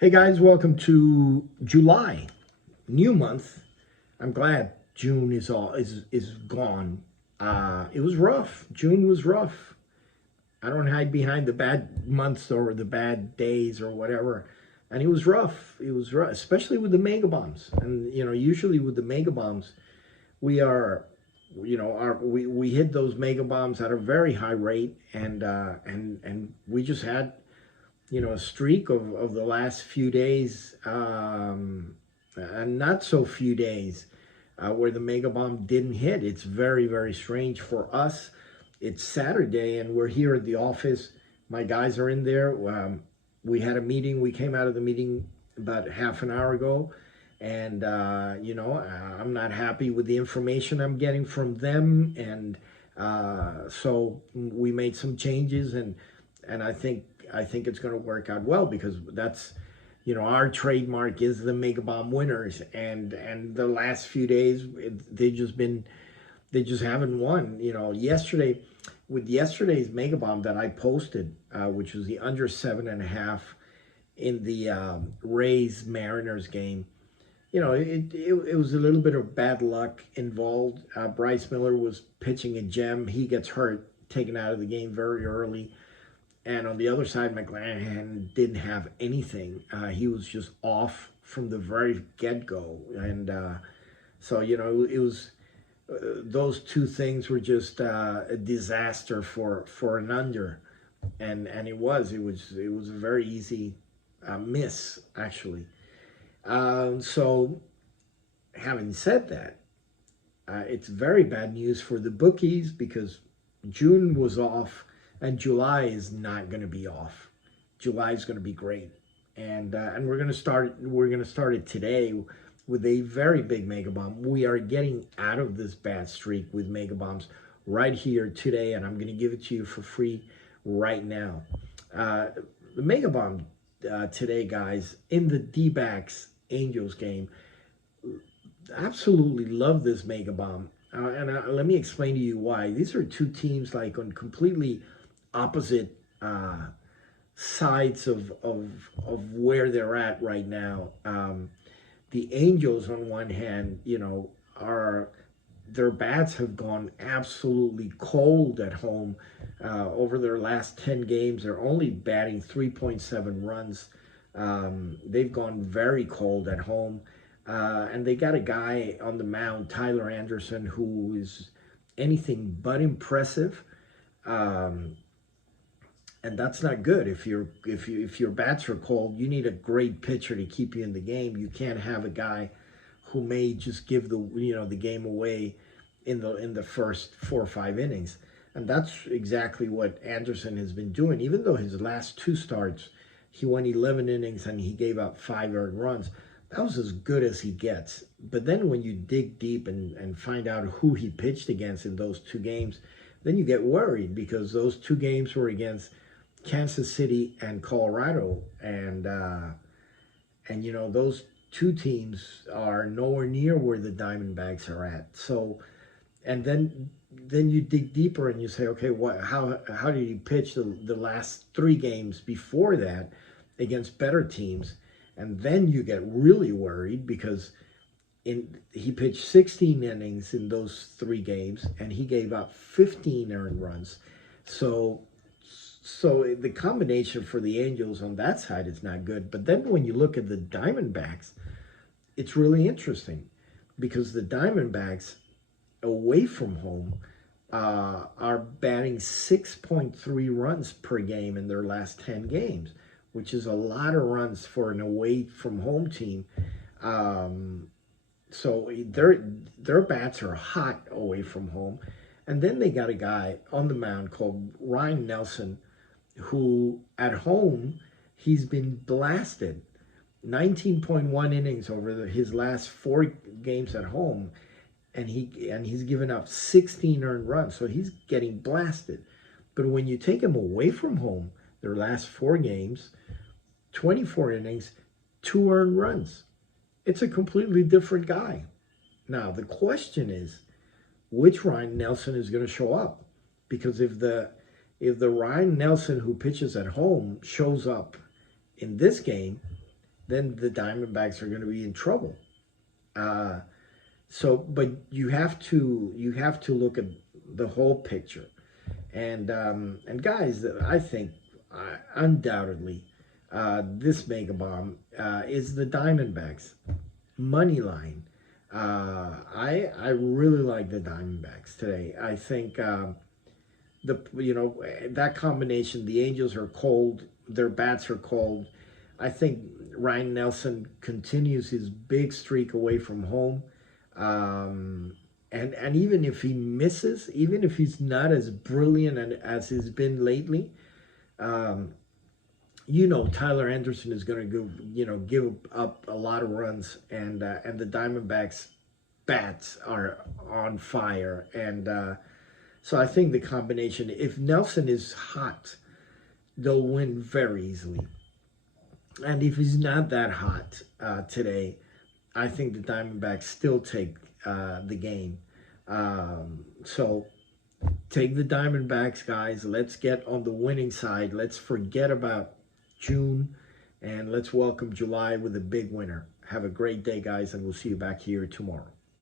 Hey guys, welcome to July, new month. I'm glad June is gone. It was rough. June was rough. I don't hide behind the bad months or the bad days or whatever. And it was rough. It was rough, especially with the mega bombs. And usually with the mega bombs, we are, we hit those mega bombs at a very high rate, and we just had a streak of the last few days, and not so few days, where the mega bomb didn't hit. It's very, very strange for us. It's Saturday, and we're here at the office. My guys are in there. We had a meeting. We came out of the meeting about half an hour ago, and I'm not happy with the information I'm getting from them, and so we made some changes, and I think it's going to work out well, because that's our trademark is the mega bomb winners, and the last few days they just haven't won. Yesterday, with yesterday's mega bomb that I posted, which was the under 7.5 in the Rays Mariners game. It was a little bit of bad luck involved. Bryce Miller was pitching a gem. He gets hurt, taken out of the game very early. And on the other side, McClanahan didn't have anything. He was just off from the very get-go. And so, it was those two things were just a disaster for an under. And it was a very easy miss, actually. So having said that, it's very bad news for the bookies, because June was off. And July is not going to be off. July is going to be great, and we're going to start. We're going to start it today with a very big mega bomb. We are getting out of this bad streak with mega bombs right here today, and I'm going to give it to you for free right now. The mega bomb today, guys, in the D-backs Angels game. Absolutely love this mega bomb, and let me explain to you why. These are two teams like on completely opposite sides of where they're at right now. The Angels, on one hand, their bats have gone absolutely cold at home. Over their last 10 games, they're only batting 3.7 runs. They've gone very cold at home. And they got a guy on the mound, Tyler Anderson, who is anything but impressive. And that's not good. If your bats are cold, you need a great pitcher to keep you in the game. You can't have a guy who may just give the game away in the first 4 or 5 innings. And that's exactly what Anderson has been doing. Even though his last 2 starts, he went 11 innings and he gave up 5 earned runs. That was as good as he gets. But then when you dig deep and find out who he pitched against in those 2 games, then you get worried, because those 2 games were against Kansas City and Colorado, and those 2 teams are nowhere near where the Diamondbacks are at. So, and then you dig deeper and you say, okay, how did he pitch the last 3 games before that against better teams? And then you get really worried, because he pitched 16 innings in those 3 games, and he gave up 15 earned runs. So the combination for the Angels on that side is not good. But then when you look at the Diamondbacks, it's really interesting, because the Diamondbacks away from home are batting 6.3 runs per game in their last 10 games, which is a lot of runs for an away from home team. So their bats are hot away from home. And then they got a guy on the mound called Ryan Nelson, who at home, he's been blasted. 19.1 innings over his last 4 games at home, and he's given up 16 earned runs, so he's getting blasted. But when you take him away from home, their last 4 games, 24 innings, 2 earned runs. It's a completely different guy. Now, the question is, which Ryan Nelson is going to show up? Because if the Ryan Nelson who pitches at home shows up in this game, then the Diamondbacks are going to be in trouble. But you have to look at the whole picture, and guys, I think undoubtedly this mega bomb is the Diamondbacks money line. I really like the Diamondbacks today. I think that combination. The Angels are cold. Their bats are cold. I think Ryan Nelson continues his big streak away from home. And even if he misses, even if he's not as brilliant as he's been lately, Tyler Anderson is going to give up a lot of runs, and the Diamondbacks bats are on fire, and so I think the combination, if Nelson is hot, they'll win very easily. And if he's not that hot today, I think the Diamondbacks still take the game. So take the Diamondbacks, guys. Let's get on the winning side. Let's forget about June, and let's welcome July with a big winner. Have a great day, guys, and we'll see you back here tomorrow.